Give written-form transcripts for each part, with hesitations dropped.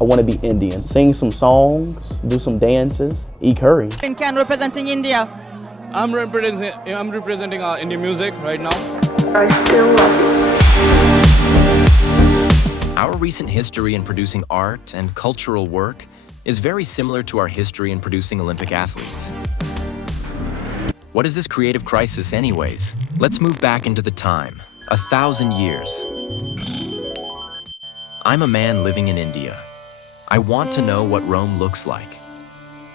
I want to be Indian, sing some songs, do some dances, eat curry. Can representing India. I'm representing Indian music right now. I still love you. Our recent history in producing art and cultural work is very similar to our history in producing Olympic athletes. What is this creative crisis anyways? Let's move back into the time, 1,000 years. I'm a man living in India. I want to know what Rome looks like,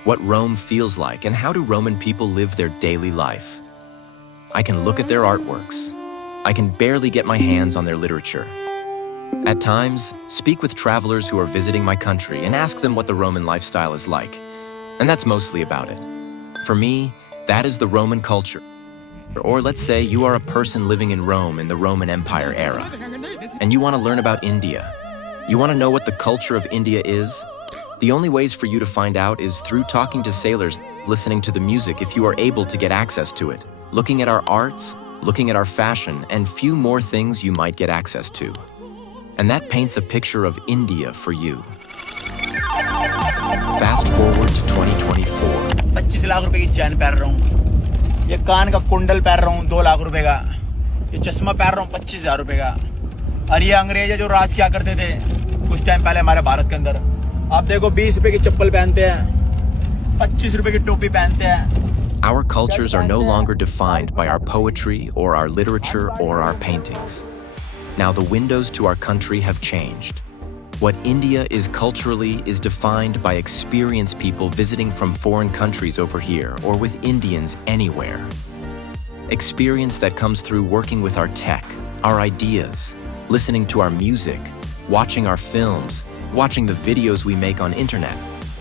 what Rome feels like, and how do Roman people live their daily life. I can look at their artworks. I can barely get my hands on their literature. At times, speak with travelers who are visiting my country and ask them what the Roman lifestyle is like. And that's mostly about it. For me, that is the Roman culture. Or let's say you are a person living in Rome in the Roman Empire era, and you want to learn about India. You want to know what the culture of India is? The only ways for you to find out is through talking to sailors, listening to the music if you are able to get access to it, looking at our arts, looking at our fashion, and few more things you might get access to. And that paints a picture of India for you. Fast forward to 2024. 25 lakh रुपए की चैन पहन रहा हूँ, ये कान का कुंडल पहन रहा हूँ 2 लाख रुपए का, ये चश्मा पहन रहा हूँ 25,000 रुपए का। और ये अंग्रेज है जो राज क्या करते थे कुछ टाइम पहले हमारे भारत के अंदर, आप देखो 20 रुपए की चप्पल पहनते हैं, 25 रुपए की टोपी पहनते हैं। Our cultures are no longer defined by our poetry or our literature or our paintings. Now the windows to our country have changed. What India is culturally is defined by experienced people visiting from foreign countries over here or with Indians anywhere. Experience that comes through working with our tech, our ideas, listening to our music, watching our films, watching the videos we make on internet,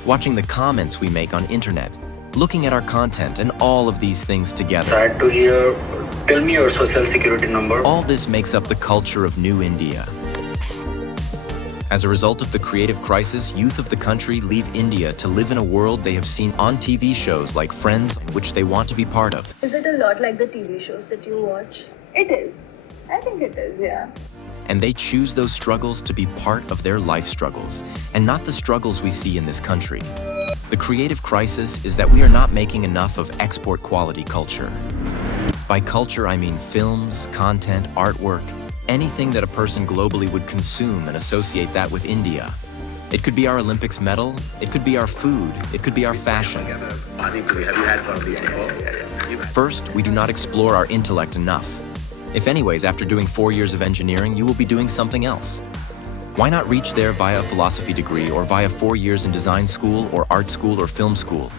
watching the comments we make on internet, looking at our content, and all of these things together. Sad to hear. Tell me your social security number. All this makes up the culture of New India. As a result of the creative crisis, youth of the country leave India to live in a world they have seen on TV shows like Friends, which they want to be part of. Is it a lot like the TV shows that you watch? It is. I think it is, yeah. And they choose those struggles to be part of their life struggles, and not the struggles we see in this country. The creative crisis is that we are not making enough of export quality culture. By culture, I mean films, content, artwork, anything that a person globally would consume and associate that with India. It could be our Olympics medal, it could be our food, it could be our fashion. Have you had one of these before? First, we do not explore our intellect enough. If anyways, after doing 4 years of engineering, you will be doing something else. Why not reach there via a philosophy degree or via 4 years in design school or art school or film school?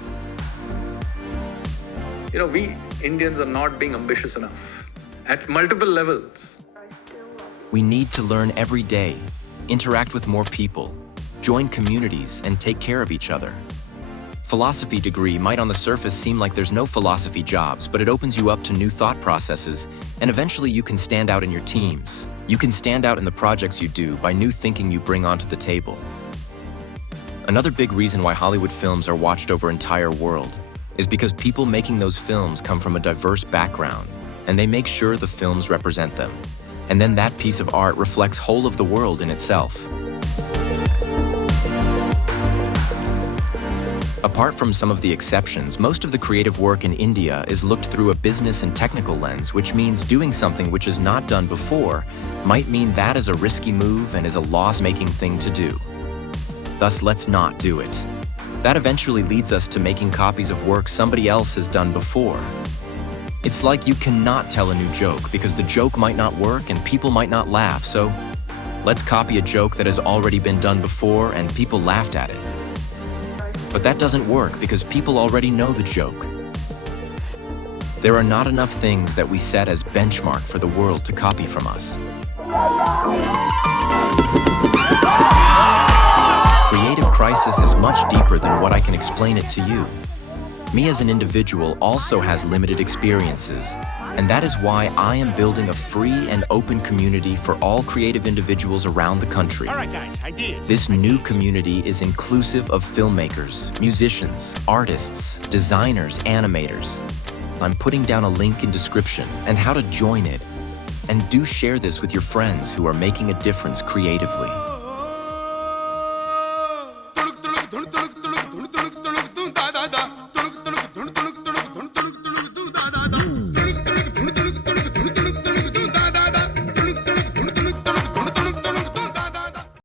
You know, we Indians are not being ambitious enough at multiple levels. We need to learn every day, interact with more people, join communities, and take care of each other. Philosophy degree might on the surface seem like there's no philosophy jobs, but it opens you up to new thought processes, and eventually you can stand out in your teams. You can stand out in the projects you do by new thinking you bring onto the table. Another big reason why Hollywood films are watched over entire world is because people making those films come from a diverse background, and they make sure the films represent them. And then that piece of art reflects whole of the world in itself. Apart from some of the exceptions, most of the creative work in India is looked through a business and technical lens, which means doing something which is not done before might mean that is a risky move and is a loss-making thing to do. Thus, let's not do it. That eventually leads us to making copies of work somebody else has done before. It's like you cannot tell a new joke because the joke might not work and people might not laugh, so let's copy a joke that has already been done before and people laughed at it. But that doesn't work because people already know the joke. There are not enough things that we set as benchmark for the world to copy from us. Creative crisis is much deeper than what I can explain it to you. Me as an individual also has limited experiences, and that is why I am building a free and open community for all creative individuals around the country. All right, guys, ideas. This new community is inclusive of filmmakers, musicians, artists, designers, animators. I'm putting down a link in description and how to join it. And do share this with your friends who are making a difference creatively. धुण तुड़ुक तुड़ुक धुण तुड़ुक